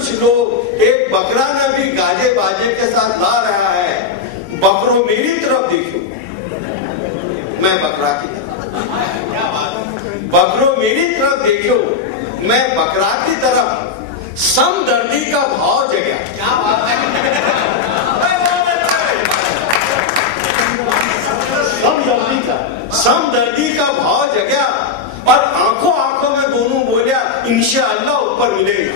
कुछ लोग एक बकरा न भी गाजे बाजे के साथ ला रहा है, बकरों मेरी तरफ देखो, मैं बकरा की तरफ, बकरों मेरी तरफ देखो, मैं बकरा की तरफ। समदर्दी का भाव जगा। क्या बात है? समदर्दी का भाव जगा और आंखों आंखों में दोनों बोलिया इंशाअल्लाह ऊपर मिलेगा।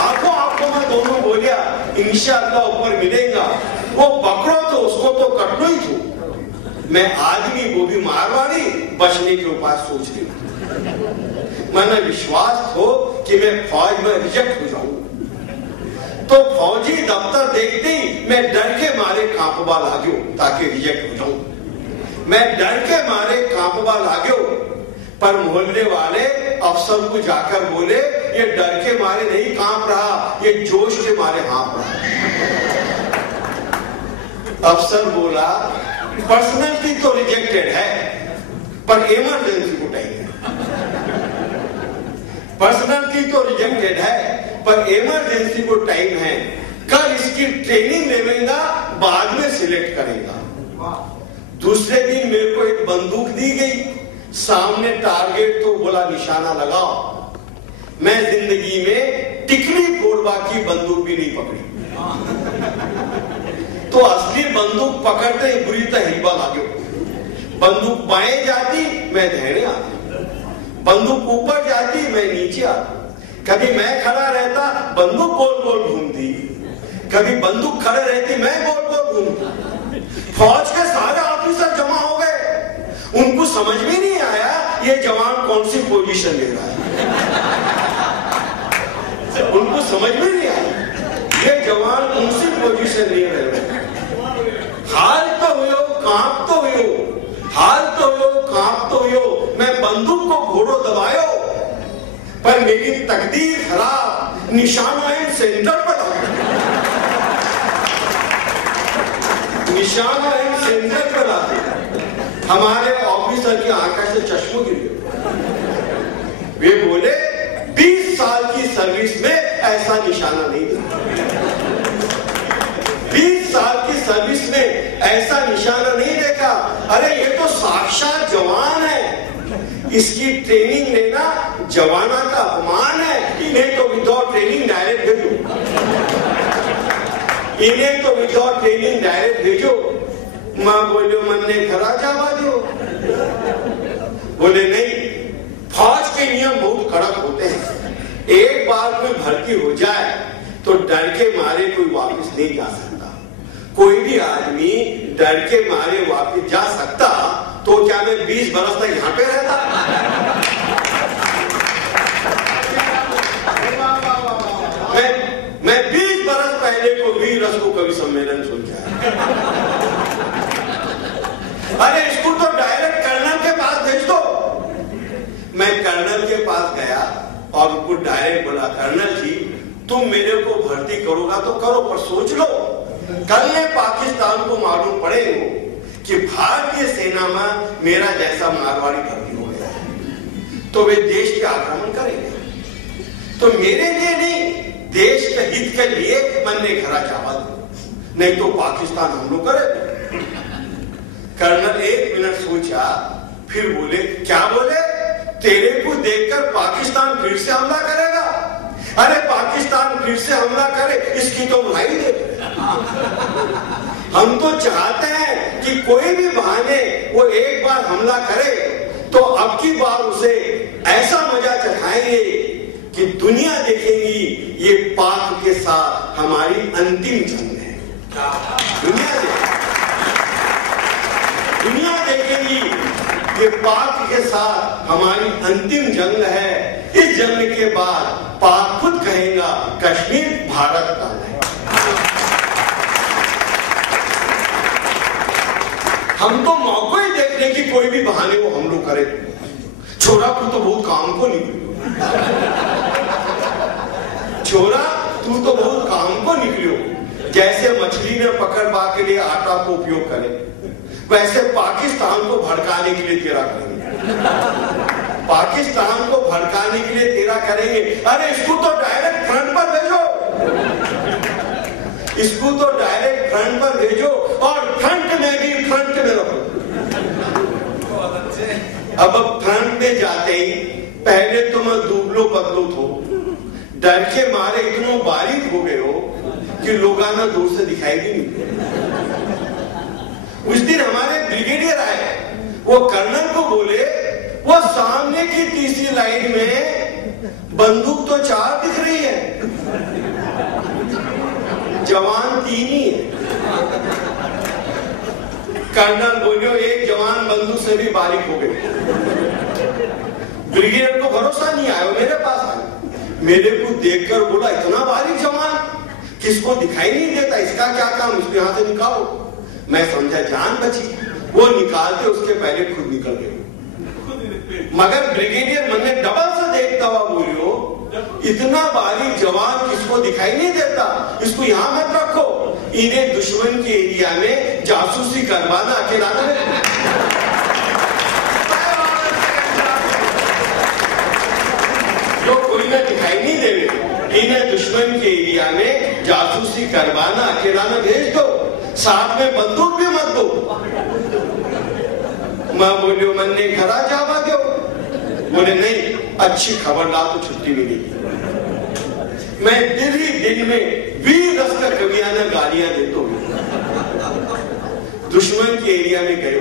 आंखों आंखों में दोनों बोलिया इंशाअल्लाह ऊपर मिलेगा। वो बकरो तो उसको तो कटनो ही थो, मैं आदमी वो भी मारवाड़ी बचने के उपाय सोच रही हूँ। मैंने विश्वास हो कि मैं फौज में रिजेक्ट हो जाऊं, तो फौजी दफ्तर देखते ही मैं डर के मारे कांपबा लाग्यो ताकि रिजेक्ट हो जाऊं। मैं डर के मारे कांपबा लाग्यो, पर मोहल्ले वाले अफसर को जाकर बोले ये डर के मारे नहीं कांप रहा, ये जोश के मारे हाँप रहा। अफसर बोला पर्सनैलिटी तो रिजेक्टेड है पर इमरजेंसी को टाइम है। पर्सनैलिटी तो रिजेक्टेड है पर इमरजेंसी को टाइम है। कल इसकी ट्रेनिंग लेवेगा, बाद में सिलेक्ट करेगा। दूसरे दिन मेरे को एक बंदूक दी गई, सामने टारगेट तो बोला निशाना लगाओ। मैं जिंदगी में टिकली फोड़वा की बंदूक भी नहीं पकड़ी, तो असली बंदूक पकड़ते ही बुरी तरह हिलवा लागो। बंदूक बाएं जाती मैं धैर्य आती, बंदूक ऊपर जाती मैं नीचे आती। कभी मैं खड़ा रहता बंदूक गोल गोल घूमती, कभी बंदूक खड़े रहती मैं गोल गोल घूमती। फौज के सारे ऑफिसर जमा हो गए, उनको समझ में नहीं आया ये जवान कौन सी पोजीशन ले रहा है। उनको समझ में नहीं आया ये जवान कौन सी पोजीशन ले रहे हैं। हाल तो हुयो कांप तो हुयो, हाल तो हुयो कांप तो हुयो। मैं बंदूक को घोड़ो दबायो, पर मेरी तकदीर खराब, निशाना सेंटर पर निशाना सेंटर पर आते। हमारे ऑफिसर की आंखों से चश्मों गिर गए। वे बोले 20 साल की सर्विस में ऐसा निशाना नहीं था। 20 साल की सर्विस में ऐसा निशाना नहीं देखा। अरे ये तो साक्षात जवान है, इसकी ट्रेनिंग लेना जवाना का अपमान है। इन्हें तो विदाउट ट्रेनिंग डायरेक्ट भेजो, इन्हें तो विदाउट ट्रेनिंग डायरेक्ट भेजो। मां बोलो मन ने खरा जावा दो। बोले नहीं, फौज के नियम बहुत कड़क होते हैं। एक बार कोई भर्ती हो जाए तो डर के मारे कोई वापस नहीं जा सकता। कोई भी आदमी डर के मारे वापस जा सकता तो क्या मैं 20 बरस तक यहाँ पे रहता? मैं 20 बरस पहले को वीर रसो कवि सम्मेलन सुन के, अरे इसको तो डायरेक्ट कर्नल के पास भेज दो। मैं कर्नल के पास गया और उनको डायरेक्ट बोला कर्नल जी तुम मेरे को भर्ती करोगा तो करो, पर सोच लो कल ने पाकिस्तान को मालूम पड़ेगा कि भारतीय सेना में मेरा जैसा मारवाड़ी भर्ती हो गया है, तो वे देश के आक्रमण करेंगे। तो मेरे लिए नहीं, देश के हित के लिए मन ने घरा चावा दो, नहीं तो पाकिस्तान हम लोग करे। कर्नल 1 मिनट सोचा, फिर बोले क्या बोले? तेरे को देखकर पाकिस्तान फिर से हमला करेगा? अरे पाकिस्तान फिर से हमला करे इसकी तो भाई दे। हम तो चाहते हैं कि कोई भी बहाने वो एक बार हमला करे तो अब की बार उसे ऐसा मजा चखाएंगे कि दुनिया देखेगी ये पाक के साथ हमारी अंतिम जंग है। दुनिया देखेगी ये पाक के साथ हमारी अंतिम जंग है। इस जंग के बाद पाक खुद कहेगा कश्मीर भारत का है। हम तो मौका ही देख रहे कि कोई भी बहाने वो हम लोग करे। छोरा तू तो बहुत काम को निकलियो, छोरा तू तो बहुत काम को निकलियो। जैसे मछली ने पकड़वा के लिए आटा को उपयोग करे, वैसे पाकिस्तान को भड़काने के लिए तेरा करेंगे। पाकिस्तान को भड़काने के लिए तेरा करेंगे। अरे इसको तो डायरेक्ट फ्रंट पर भेजो, इसको तो डायरेक्ट फ्रंट पर भेजो और फ्रंट में भी फ्रंट में रखो। अब फ्रंट में जाते ही पहले तो मैं दुबलो पतलो थो, डर के मारे इतनो बारीक हो गए हो कि लोगाना दूर से दिखाई भी नहीं। उस दिन हमारे ब्रिगेडियर आए, वो कर्नल को बोले वो सामने की तीसरी लाइन में बंदूक तो 4 दिख रही है, जवान 3 ही है। कर्नल बोलियो एक जवान बंदूक से भी बारीक हो गए। ब्रिगेडियर को भरोसा नहीं आया, मेरे पास आया, मेरे को देखकर बोला इतना बारीक जवान किसको दिखाई नहीं देता, इसका क्या काम, इसको यहां से निकालो। मैं समझा जान बची, वो निकालते उसके पहले खुद निकल गए। मगर ब्रिगेडियर मन ने डबल से देखता हुआ बोलियो इतना बारीक जवान किसको दिखाई नहीं देता, इसको यहां मत रखो, इन्हें दुश्मन के एरिया में जासूसी करवाना अकेला जो कोई ना दिखाई नहीं देवे, इन्हें दुश्मन के एरिया में जासूसी करवाना अकेला न भेज दो, साथ में बंदूक भी मत दो। मैं बोलियो मन ने घर आ जावा दो, बोले नहीं अच्छी खबर ला तो छुट्टी मिलेगी। मैं दिन ही दिन में 20 रस का कवियाना गालियां देता हूं। दुश्मन के एरिया में गए,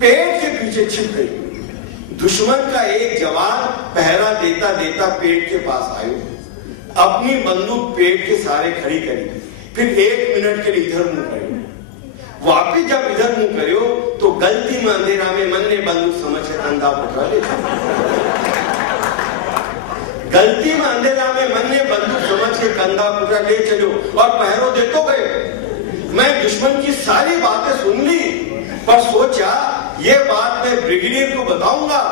पेड़ के पीछे छिप गई, दुश्मन का एक जवान पहरा देता देता पेड़ के पास आयो, अपनी बंदूक पेड़ के सारे खड़ी करी, फिर 1 मिनट के लिए इधर मुंह करियो, वापिस जब इधर मुंह करियो तो गलती में अंधेरा में मन ने बंदूक समझ के कंधा पकड़ा ले, गलती में अंधेरा में मन ने बंदूक समझ के कंधा पकड़ा ले चलो और पहरो देतो गए। मैं दुश्मन की सारी बातें सुन ली, पर सोचा ये बात मैं ब्रिगेडियर को बताऊंगा,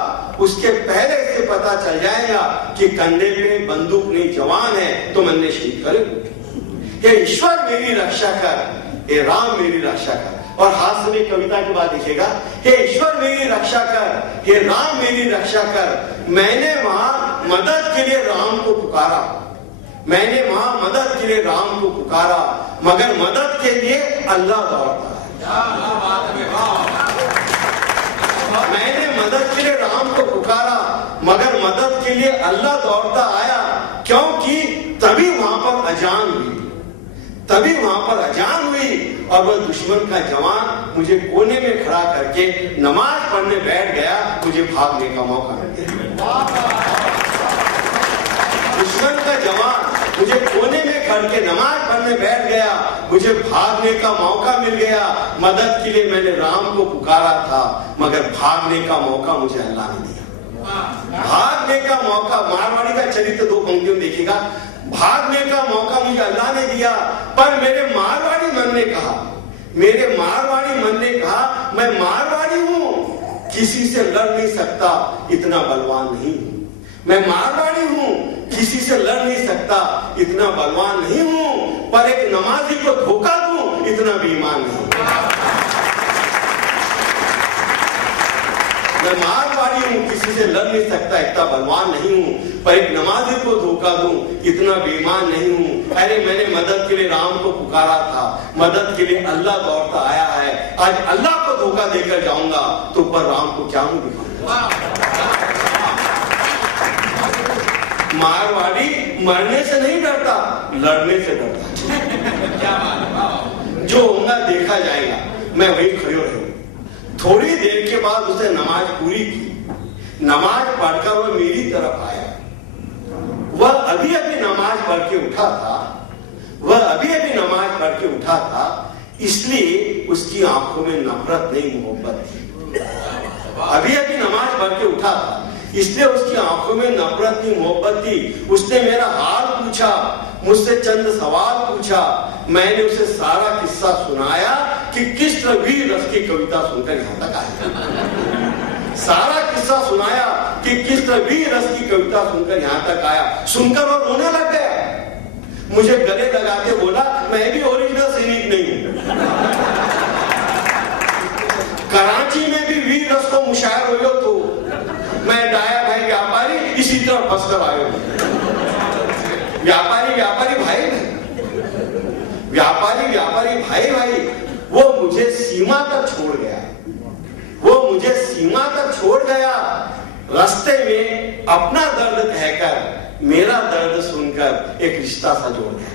उसके पहले से पता चल जाएगा कि कंधे पे बंदूक नहीं जवान है तो मन ने शहीद करे। ये ईश्वर मेरी रक्षा कर, हे राम मेरी रक्षा कर। और हास्य में कविता के बाद लिखेगा, हे ईश्वर मेरी रक्षा कर, हे राम मेरी रक्षा कर। मैंने वहां मदद के लिए राम को पुकारा, मैंने वहां मदद के लिए राम को पुकारा, मगर मदद के लिए अल्लाह दौड़ता है। मैंने मदद के लिए राम को पुकारा, मगर मदद के लिए अल्लाह दौड़ता आया, क्योंकि तभी वहां पर अजान हुई, तभी वहां पर अजान हुई और वह दुश्मन का जवान मुझे कोने में खड़ा करके नमाज पढ़ने बैठ गया, मुझे भागने का मौका मिल गया। दुश्मन का जवान मुझे कोने में खड़ के नमाज पढ़ने बैठ गया, मुझे भागने का मौका मिल गया। मदद के लिए मैंने राम को पुकारा था, मगर भागने का मौका मुझे अल्लाह ने दिया। भागने का मौका, मारवाड़ी का चरित्र 2 पंक्तियों में देखिएगा, भागने का मौका मुझे अल्लाह ने दिया, पर मेरे मारवाड़ी मन ने कहा, मेरे मारवाड़ी मन ने कहा मैं मारवाड़ी हूं, किसी से लड़ नहीं सकता, इतना बलवान नहीं हूं। मैं मारवाड़ी हूं, किसी से लड़ नहीं सकता, इतना बलवान नहीं हूं, पर एक नमाजी को धोखा दूं, इतना बेईमान नहीं। मैं मारवाड़ी हूं, किसी से लड़ नहीं सकता, इतना बलवान नहीं हूं, पर एक नमाजी को धोखा दूं, इतना बेईमान नहीं हूं। अरे मैंने मदद के लिए राम को पुकारा था, मदद के लिए अल्लाह दौड़ता आया है, आज अल्लाह को धोखा देकर जाऊंगा तो पर राम को क्या मुंह दिखाऊंगा। मारवाड़ी मरने से नहीं डरता, लड़ने से डरता। जो होगा देखा जाएगा। मैं वही खड़े रहा। थोड़ी देर के बाद उसने नमाज पूरी की, नमाज पढ़कर वह मेरी तरफ आया। वह अभी अभी नमाज पढ़ के उठा था, वह अभी अभी नमाज पढ़ के उठा था, इसलिए उसकी आंखों में नफरत नहीं मोहब्बत थी। अभी अभी नमाज पढ़ के उठा था, इसलिए उसकी आंखों में नफरत नहीं मोहब्बत थी। उसने मेरा हाल पूछा, मुझसे चंद सवाल पूछा, मैंने उसे सारा किस्सा सुनाया कि किस वीर रस की कविता सुनकर यहां तक आया। सारा किस्सा सुनाया कि किस वीर रस की कविता सुनकर यहां तक आया। सुनकर वो रोने लग गया, मुझे गले लगाते बोला मैं भी ओरिजिनल सैनिक नहीं हूं। कराची में भी वीर रस को मुशायर हो तो मैं डाया तरह फंस कर आए हो। व्यापारी भाई नहीं, व्यापारी भाई वो मुझे सीमा तक छोड़ गया, रास्ते में अपना दर्द कहकर मेरा दर्द सुनकर एक रिश्ता सा जोड़ गया।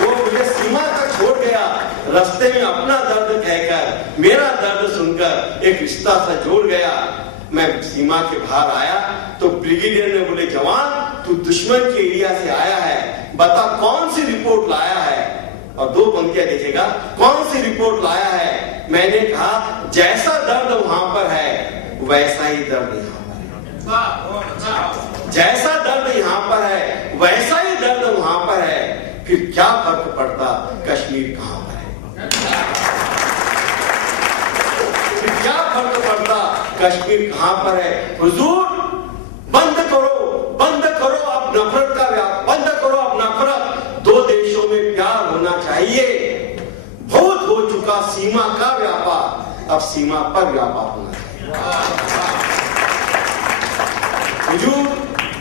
वो मुझे सीमा तक छोड़ गया, रास्ते में अपना दर्द कहकर मेरा दर्द सुनकर एक रिश्ता सा जोड़ गया। मैं सीमा के बाहर आया तो ब्रिगेडियर ने बोले, जवान तू दुश्मन के एरिया से आया है, बता कौन सी रिपोर्ट लाया है। और 2 पंक्तियां देखेगा, कौन सी रिपोर्ट लाया है। मैंने कहा जैसा दर्द वहां पर है वैसा ही दर्द यहाँ पर है, जैसा दर्द यहाँ पर है वैसा ही दर्द वहां पर है, फिर क्या फर्क पड़ता कश्मीर कहां पर है, फिर क्या फर्क पड़ता कश्मीर कहां पर है। हुजूर बंद करो अब नफरत का व्यापार, बंद करो अब नफरत, 2 देशों में प्यार होना चाहिए। बहुत हो चुका सीमा का व्यापार, अब सीमा पर व्यापार होना चाहिए। हुजूर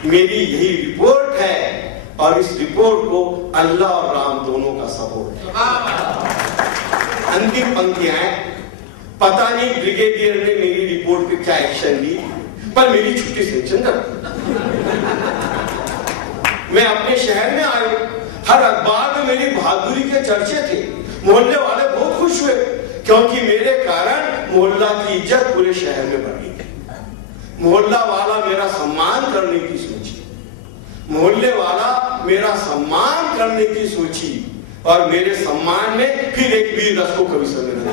मेरी यही रिपोर्ट है और इस रिपोर्ट को अल्लाह और राम दोनों का सपोर्ट है। अंतिम पंक्तियां हैं, पता नहीं ब्रिगेडियर ने मेरी रिपोर्ट पे क्या एक्शन ली, पर मेरी छुट्टी सेंक्शन कर। मैं अपने शहर में आया, हर अखबार में मेरी बहादुरी के चर्चे थे, मोहल्ले वाले बहुत खुश हुए क्योंकि मेरे कारण मोहल्ला की इज्जत पूरे शहर में बढ़ गई। मोहल्ला वाला मेरा सम्मान करने की सोची, मोहल्ले वाला मेरा सम्मान करने की सोची और मेरे सम्मान में फिर एक वीर रस को कवि सम्मेलन,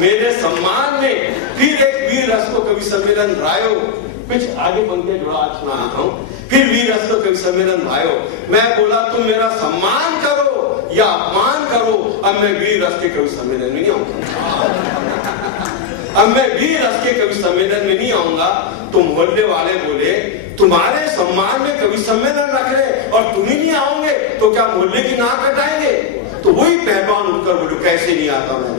मेरे सम्मान में फिर एक वीर रस को कवि सम्मेलन रायो। कुछ आगे पंक्तियां जुड़ा आज सुना देता हूं। फिर वीर रस को कवि सम्मेलन भाइयों, मैं बोला तुम मेरा सम्मान करो या अपमान करो, अब मैं वीर रस के कवि सम्मेलन में नहीं आऊंगा, अब मैं वीर रस के कवि सम्मेलन में नहीं आऊंगा। तो मोहल्ले वाले बोले तुम्हारे सम्मान में कवि सम्मेलन रख रहे और तुम ही नहीं आओगे तो क्या मोहल्ले की नाक कटाएंगे। तो वही पहलवान उठकर बोले कैसे नहीं आता मैं,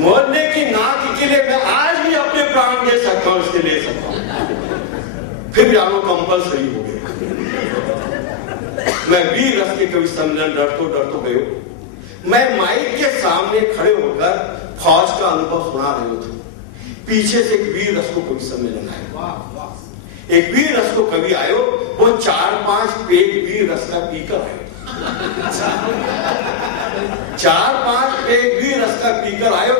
मोहल्ले की नाक के लिए मैं आज भी अपने प्राण दे सकता हूं, इसके ले सकता हूं। फिर जानो कंपलसरी हो गया। मैं वीर रस के कवि सम्मेलन डरतो गयो। मैं माइक के सामने खड़े होकर फौज का अनुभव सुना रहे थे। पीछे से एक वीर रस को कवि सम्मेलन आयो, एक वीर रस को कवि आयो, वो 4-5 पेग वीर रस का पीकर आयो, 4-5 पेग वीर रस का पीकर आयो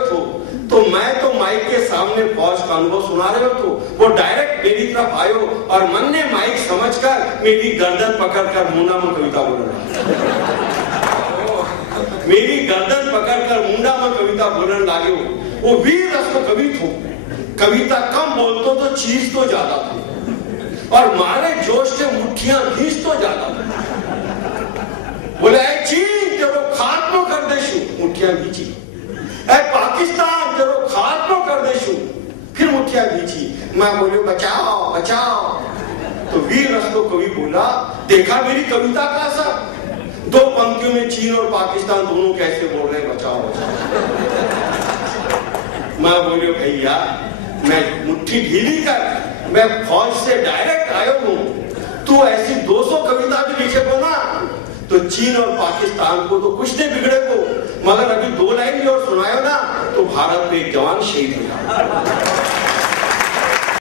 तो मैं तो माइक के सामने फौज का अनुभव सुना रहे हो तो वो डायरेक्ट मेरी तरफ आयो और मन ने माइक समझकर मेरी गर्दन पकड़कर मुंडा में कविता बोलने, मेरी गर्दन पकड़कर मुंडा में कविता बोलने लागे। वो वीर रस को कवि थो, कविता कम बोलतो तो चीज तो ज्यादा थी और मारे जोश से मुठ्ठियां घींच तो ज्यादा थी। बोले चीन तेरो खात्मो कर देशु, मुठ्ठियां घींची। पाकिस्तान तेरो खात्मो कर देशु, फिर मुठ्ठियां घींची। मैं बोले बचाओ बचाओ। तो वीर रस को कवि बोला देखा मेरी कविता का असर, 2 पंक्तियों में चीन और पाकिस्तान दोनों कैसे बोल रहे हैं बचाओ बचाओ। मैं बोलियो भैया मैं मुट्ठी ढीली कर, मैं फौज से डायरेक्ट आयो हूं, तू ऐसी 200 कविता भी लिखे को ना तो चीन और पाकिस्तान को तो कुछ नहीं बिगड़े को, मगर अभी 2 लाइन भी और सुनायो ना तो भारत में एक जवान शहीद हो जाए।